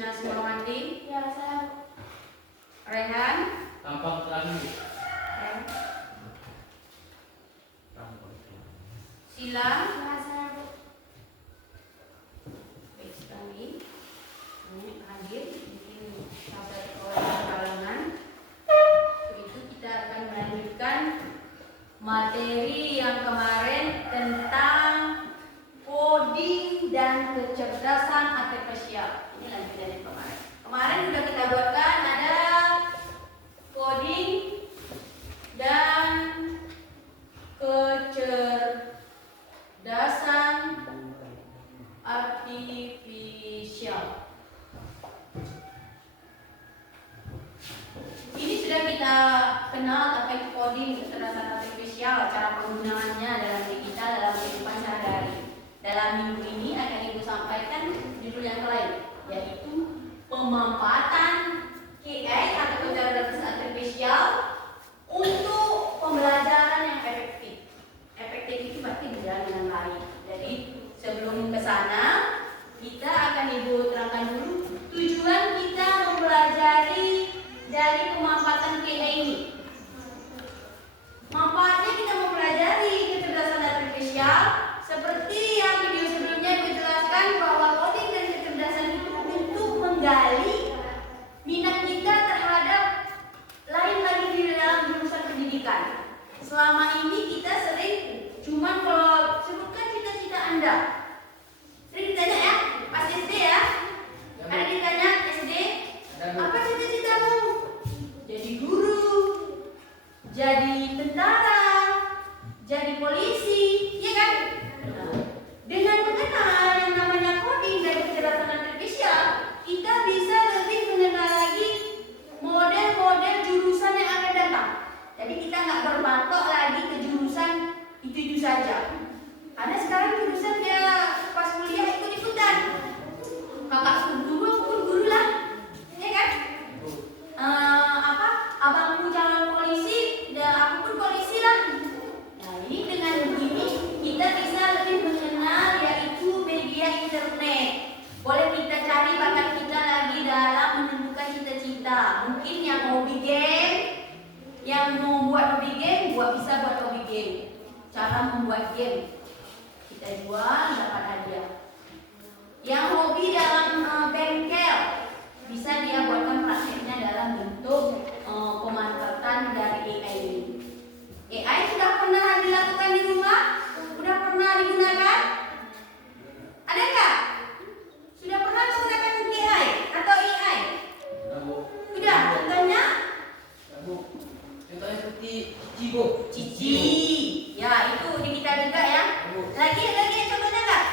Krisna Simorowandi. Ya, saya. Rehan. Tampang terakhir. Sila. Ya, saya. Baik sekali. Ini hadir mungkin sahabat orang kalangan. Itu kita akan melanjutkan materi yang kemarin tentang coding dan kecerdasan artifisial. Ini lanjutan yang kemarin. Kemarin sudah kita buatkan ada coding dan kecerdasan artifisial. Ini sudah kita kenal apa itu coding, kecerdasan artifisial, cara penggunaannya dalam diri kita dalam kehidupan sehari-hari. Dalam minggu ini akan Ibu sampaikan judul yang lain, yaitu pemanfaatan AI atau kecerdasan artifisial untuk pembelajaran yang efektif. Efektif itu berarti berjalan dengan baik. Jadi sebelum ke sana, kita akan Ibu terangkan dulu tujuan kita mempelajari dari pemanfaatan AI ini. Manfaatnya kita mempelajari kecerdasan artifisial seperti yang video sebelumnya dijelaskan bahwa coding dan kecerdasan itu untuk menggali minat kita terhadap lain lagi di dalam jurusan pendidikan. Selama ini kita sering cuman kalau sebutkan cita-cita Anda. Sering ditanya ya, pas SD ya. Ada ditanya SD, apa cita-citamu? Jadi guru, jadi tentara, jadi polisi, ya kan? Dengan mengenal yang namanya coding dan kecerdasan artifisial, kita bisa lebih mengenal lagi model-model jurusan yang akan datang. Jadi kita nggak berpatok lagi ke jurusan itu saja. Karena sekarang jurusan ya pas kuliah ikut-ikutan. Kakak guru, aku pun guru lah, ya kan? Abangku calon polisi, dan aku pun polisi lah. Nah ini dengan begini kita bisa lebih mengenal yaitu media internet. Boleh kita cari bakat kita lagi dalam menentukan cita-cita. Mungkin yang hobi game, yang mau buat hobi game, bisa buat hobi game. Cara membuat game, kita jual dapat hadiah. Yang hobi dalam bengkel, bisa dia buatkan prakteknya dalam bentuk pemanfaatan dari AI ini. AI sudah pernah dilakukan di rumah? Sudah pernah digunakan? Ada nggak? Sudah pernah menggunakan AI atau AI? Sudah, contohnya? Contohnya seperti Cici. Cici. Ya, itu di kita juga ya. Lagi contohnya nggak?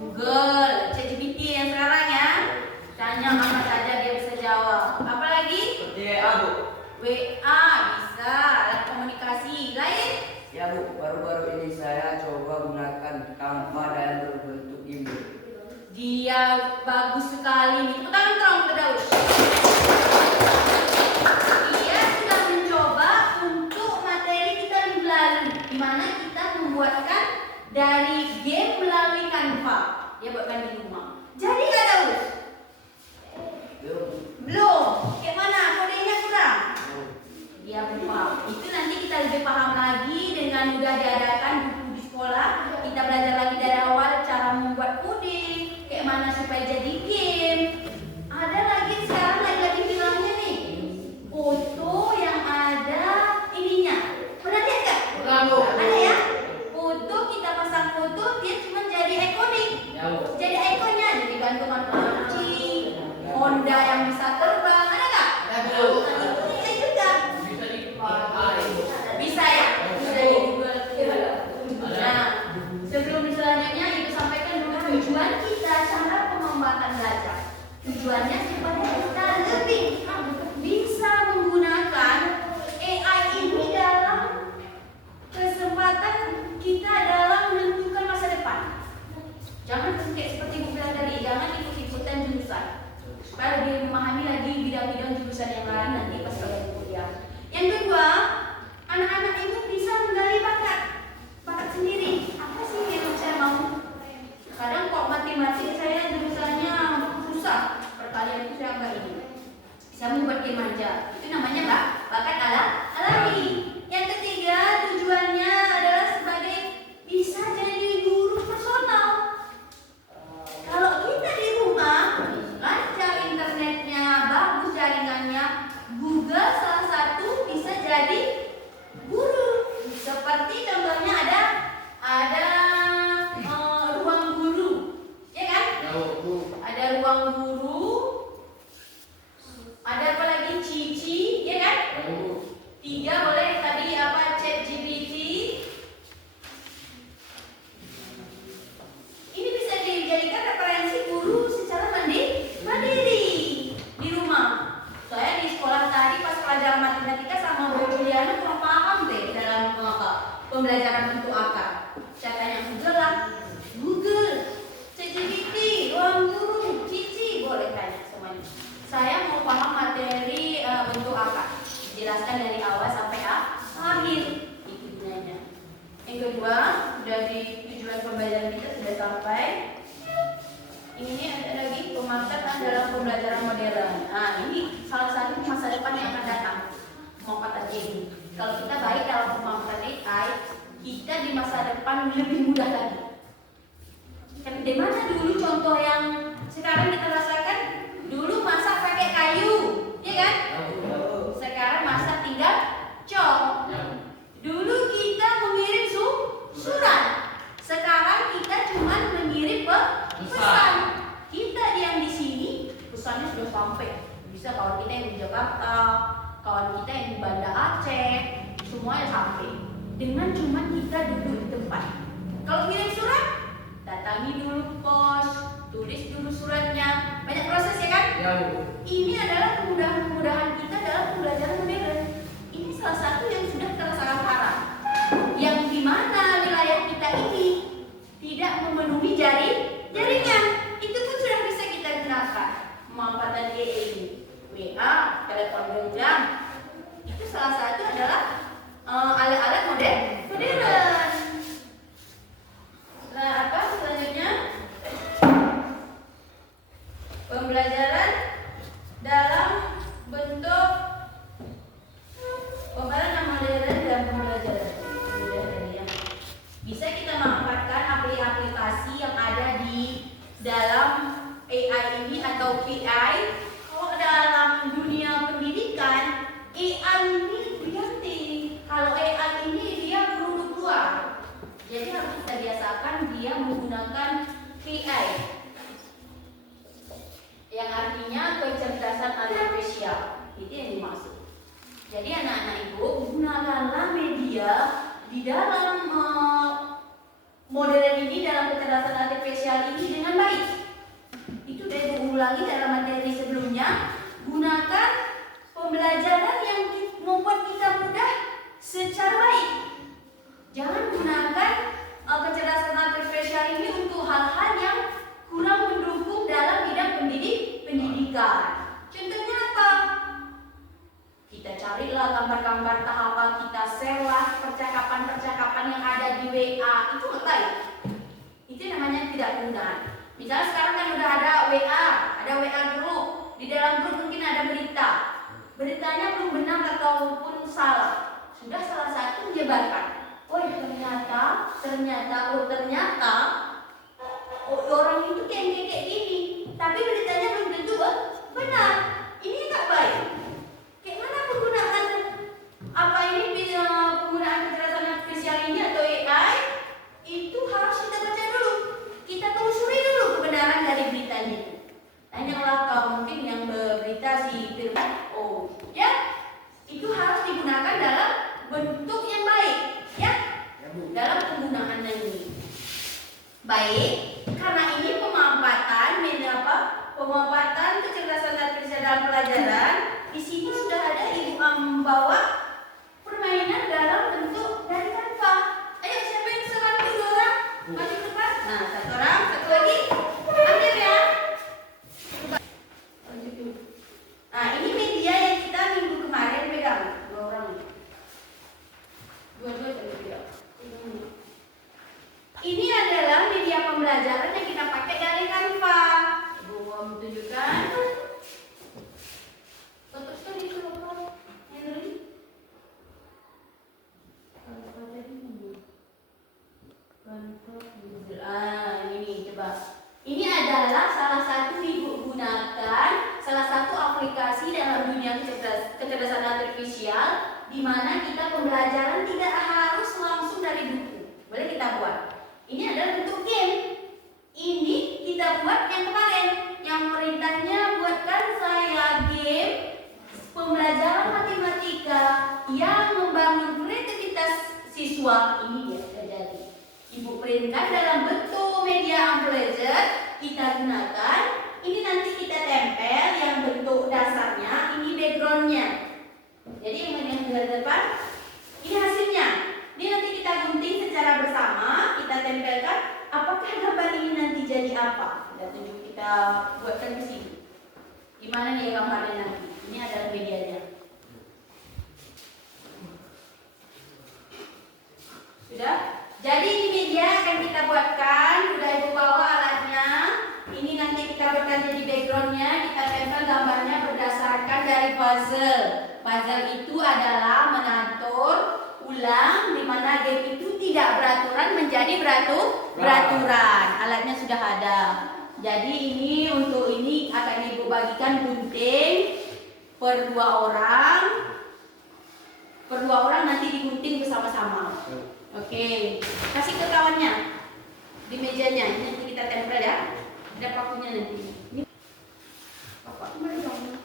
Google, ChatGPT yang sekarang ya. Tanya apa saja dia bisa jawab. Apalagi? WA bisa, alat komunikasi. Lain? Ya Bu, baru-baru ini saya coba gunakan Canva dalam berbentuk email. Dia bagus sekali. Tepuk tangan dong ke Daud. Dia sudah mencoba untuk materi kita melalui, di mana kita membuatkan dari game melalui Canva. Dia buatkan di rumah. Jadi nggak Daud? Belum. Kayak mana? Kodenya kurang? Dia lupa. Itu nanti kita lebih paham lagi dengan mudah diadakan buku di sekolah. Kita belajar lagi dari awal cara membuat coding, kayak mana supaya jadi game. Ada lagi sekarang lagi bilangnya nih, foto yang ada ininya. Pernah lihat nggak? Ada ya? Foto kita pasang foto, dia cuma jadi ikonik. Jadi ikonnya jadi gantungan kunci, Honda yang bisa terbang, ada nggak? Itu bisa juga. Bisa ya? Bisa di Google. Nah, sebelum selanjutnya Ibu sampaikan dulu tujuan kita, cara pemanfaatan belajar. Tujuannya supaya kita lebih bisa menggunakan AI ini dalam kesempatan kita dalam menentukan masa depan. Jangan seperti Ibu bilang tadi, jangan ikut-ikutan jurusan. Supaya lebih memahami lagi bidang-bidang jurusan yang lain nanti pas kalian kuliah. Yang kedua, anak-anak itu bisa menggali bakat sendiri. Apa sih yang saya mau? Kadang kok matematik saya jurusan bisa membuat game manja. Itu namanya bakat alami. Yang ketiga, tujuannya adalah sebagai bisa jadi guru personal. Kalau kita di rumah, lancar internetnya, bagus jaringannya, Google salah satu bisa jadi guru. Seperti contohnya ada ruang guru, ya kan? Ya, Bu. Ada ruang guru, ada apa lagi Cici, ya kan? Ya, Bu. 3 boleh tadi apa ChatGPT. Ini bisa dijadikan referensi guru secara mandiri di rumah. Saya di sekolah tadi pas pelajaran matematika sama Bu Juliana kurang paham deh dalam pembelajaran bentuk akar. Saya tanya Google lah, Google, ChatGPT, ruang guru, Cici, boleh tanya semuanya. Saya mau paham materi bentuk akar, jelaskan dari awal sampai akhir, itu gunanya. Yang kedua, dari tujuan pembelajaran kita sudah sampai. Ini ada lagi pemanfaatan dalam pembelajaran modern. Nah, ini salah satu masa depan yang akan datang. Pemanfaatan ini. Kalau kita baik dalam pemanfaatan AI, kita di masa depan lebih mudah lagi. Di mana dulu contoh yang sekarang kita rasakan? Dulu masak pakai kayu, ya kan? Sekarang masak tinggal cok. Dulu kita mengirim surat. Sekarang kita cuma mengirim pesan. Kita yang di sini pesannya sudah sampai. Bisa kawan kita yang di Jakarta, kawan kita yang di Banda Aceh, semuanya sampai. Dengan cuma kita duduk di tempat. Kalau kirim surat, datangi dulu pos, tulis dulu suratnya. Banyak proses ya kan? Ya, Bu. Ini adalah kemudahan-kemudahan kita dalam pembelajaran modern. Ini salah satu yang sudah terasa parah. Yang dimana wilayah kita ini tidak memenuhi jaringan. Itu pun sudah bisa kita gunakan. Pemanfaatan AI ini. WA, telepon genggam. Itu salah satu adalah alat-alat modern. Nah, apa selanjutnya? Pembelajaran dalam bentuk pembelajaran modern dan pembelajaran. Bisa kita manfaatkan aplikasi yang ada di dalam AI ini atau VI. Kalau dalam dunia pendidikan, AI ini berganti. Kalau AI ini dia produk luar. Jadi harus kita biasakan dia menggunakan VI. Yang artinya kecerdasan artifisial. Itu yang dimaksud. Jadi anak-anak ibu, gunakanlah media di dalam modern ini, dalam kecerdasan artifisial ini dengan baik. Itu sudah diulangi dalam materi sebelumnya. Gunakan pembelajaran yang membuat kita mudah secara baik. Jangan gunakan kecerdasan artifisial ini untuk hal-hal yang kurang mendukung dalam bidang pendidikan. Contohnya apa? Kita carilah gambar-gambar tahapan, kita share lah percakapan-percakapan yang ada di WA. Itu nggak baik. Itu namanya tidak penggunaan. Misalnya sekarang kan udah ada WA grup. Di dalam grup mungkin ada berita. Beritanya belum benar ataupun salah. Sudah salah satu menyebarkan. Ternyata orang itu kayak gini. Tapi beritanya belum tentu benar. Ini nggak baik. Kayak mana penggunaan penggunaan kecerdasan artifisial ini atau AI itu harus kita baca dulu. Kita telusuri dulu kebenaran dari beritanya. Tanyalah kau mungkin yang berberita si Firman. Oh, ya. Itu harus digunakan dalam bentuk yang baik, ya. Dalam penggunaannya ini. Baik, karena ini Ini adalah salah satu ibu gunakan salah satu aplikasi dalam dunia kecerdasan artifisial di mana kita pembelajaran tidak harus langsung dari buku. Boleh kita buat. Ini adalah bentuk game. Ini kita buat yang kemarin, yang perintahnya buatkan saya game pembelajaran matematika yang membangun kreativitas siswa. Ini dia terjadi. Ibu perintah dalam bentuk media Unpleasant kita gunakan. Ini nanti kita tempel yang bentuk dasarnya, ini backgroundnya. Jadi yang di depan ini hasilnya. Ini nanti kita gunting secara bersama, kita tempelkan. Apakah gambar ini nanti jadi apa? Kita buatkan di sini. Gimana nih gambarnya nanti? Ini adalah medianya. Sudah? Jadi ini media akan kita buatkan. Sudah ibu bawa alatnya. Ini nanti kita buatkan jadi backgroundnya. Kita tempel gambarnya berdasarkan dari puzzle. Puzzle itu adalah mengatur ulang di mana game itu tidak beraturan menjadi beraturan. Alatnya sudah ada. Jadi ini untuk ini akan ibu bagikan gunting per 2 orang. Per 2 orang nanti digunting bersama-sama. Oke, kasih ke kawannya di mejanya. Ini nanti kita tempel ya. Ada pakunya nanti. Ini paku mana dong?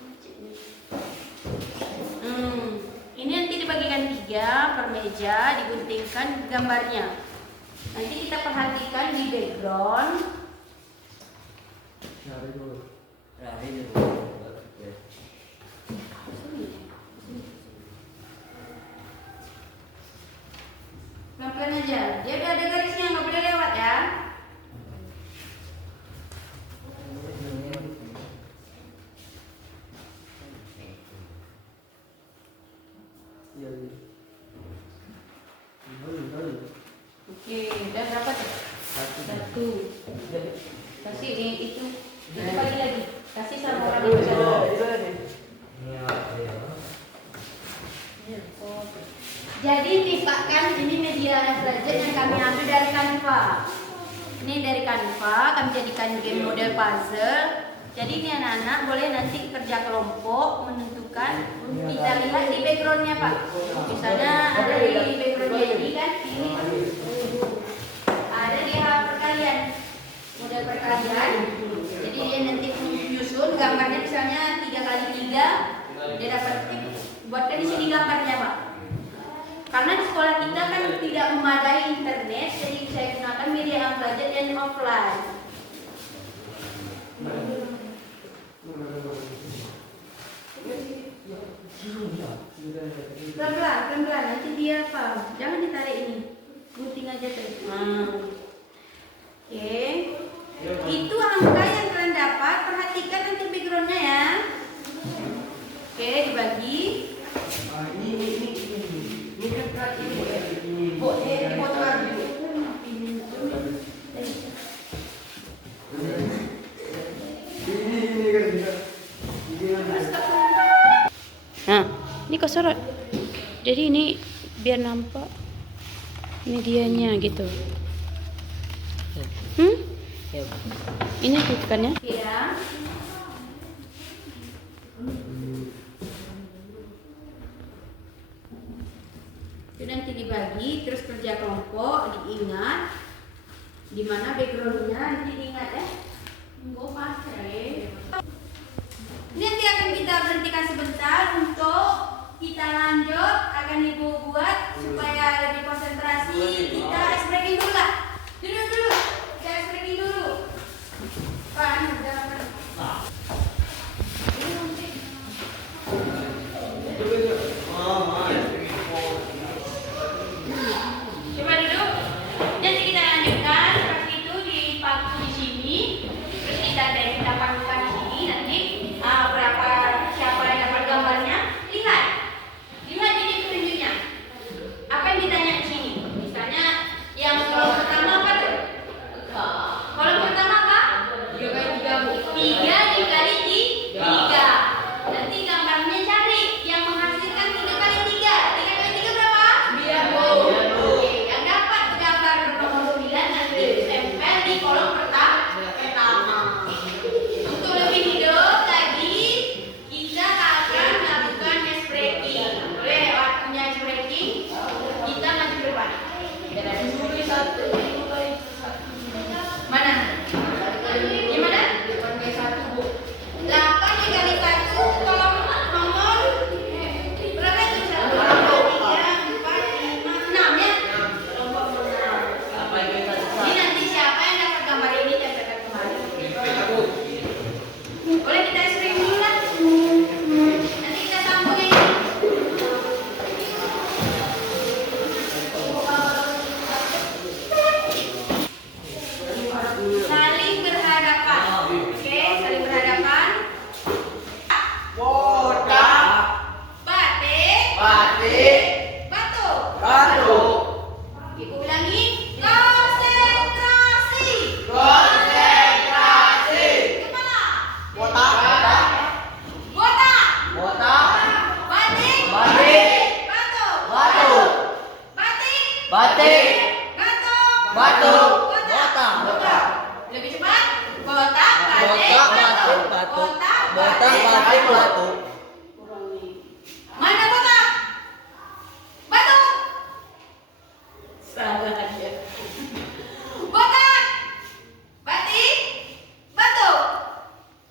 Ini nanti dibagikan 3 per meja, diguntingkan gambarnya. Nanti kita perhatikan di background. Pelan-pelan aja. Dia udah ada garisnya, nggak boleh lewat ya. Oke, udah berapa tuh? 1. Kasih itu bagi lagi. Kasih sama orang yang Jadi timpakan ini media Unpleasant yang kami ambil dari Canva. Ini dari Canva, kami jadikan game model puzzle. Jadi ini anak-anak boleh nanti kerja kelompok menentukan. Kita lihat di backgroundnya Pak. Misalnya ada di backgroundnya ini kan ini ada di hal perkalian, model perkalian. Jadi dia nanti menyusun gambarnya misalnya 3x3. Dia dapat buatkan di sini gambarnya Pak. Karena di sekolah kita kan tidak memadai internet, jadi saya gunakan media Unpleasant dan offline. Pelan-pelan, nanti dia apa? Jangan ditarik ini, gunting aja terus. Oke. Itu angka yang kalian dapat, perhatikan nanti backgroundnya ya. Oke, dibagi. Nah, ini kok sorot. Jadi ini biar nampak medianya gitu. Ini tutupannya. Ya. Itu nanti dibagi, terus kerja kelompok, diingat di mana backgroundnya nanti diingat ya. Gue pakai. Ini nanti akan kita berhentikan sebentar untuk kita lanjut. Akan ibu buat supaya lebih konsentrasi. Kita ice breaking dulu lah. Dulu. Kita ice breaking dulu. Pan, udah. Ini nanti. Coba duduk. Nanti kita lanjutkan seperti itu dipaku di sini. Terus kita pakukan di sini nanti. Berapa siapa yang dapat gambarnya? Lihat ini petunjuknya. Apa yang ditanya di sini? Misalnya yang kolom pertama apa tuh? Kolom pertama apa? 3x3. patung. Botak, Botak, batik, patung. Mana botak? Batu. Salah dia. Botak, batik, batu.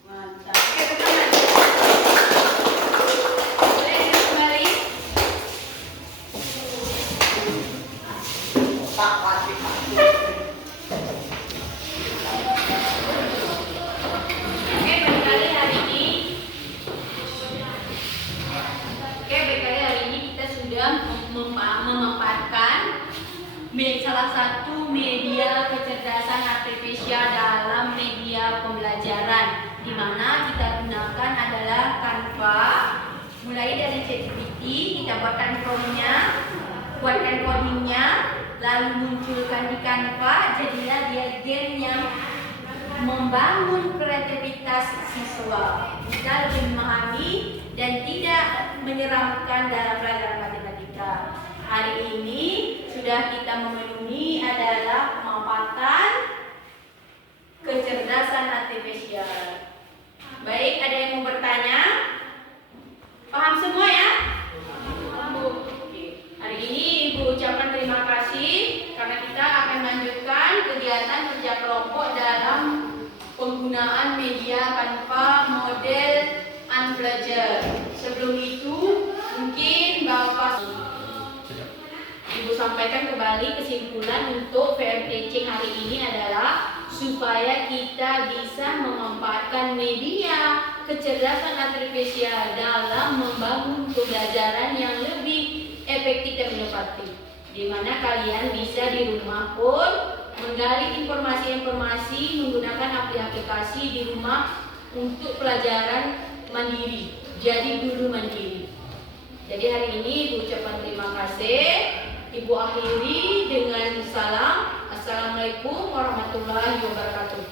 Mantap. Oke, teman-teman. Boleh duduk kembali. Botak, batik, patung. Oke, barangkali hari ini kita sudah memaparkan salah satu media kecerdasan artifisial dalam media pembelajaran, di mana kita gunakan adalah Canva. Mulai dari ChatGPT, kita buatkan buatkan codingnya, lalu munculkan di Canva, jadilah dia game yang membangun kreativitas siswa, bisa lebih memahami dan tidak menyeramkan dalam pelajaran matematika. Hari ini sudah kita memenuhi adalah pemaparan kecerdasan artifisial. Baik, ada yang mau bertanya? Paham semua ya? Oke. Hari ini Ibu ucapkan terima kasih karena kita akan lanjutkan kegiatan kerja kelompok dalam penggunaan media Canva model Unpledger. Sebelum itu mungkin Bapak Ibu sampaikan kembali kesimpulan untuk VR teaching hari ini adalah supaya kita bisa memanfaatkan media kecerdasan artifisial dalam membangun pembelajaran yang lebih efektif dan inovatif, di mana kalian bisa di rumah pun menggali informasi-informasi menggunakan aplikasi di rumah untuk pelajaran mandiri, jadi guru mandiri. Jadi hari ini Ibu ucapkan terima kasih. Ibu akhiri dengan salam. Assalamualaikum warahmatullahi wabarakatuh.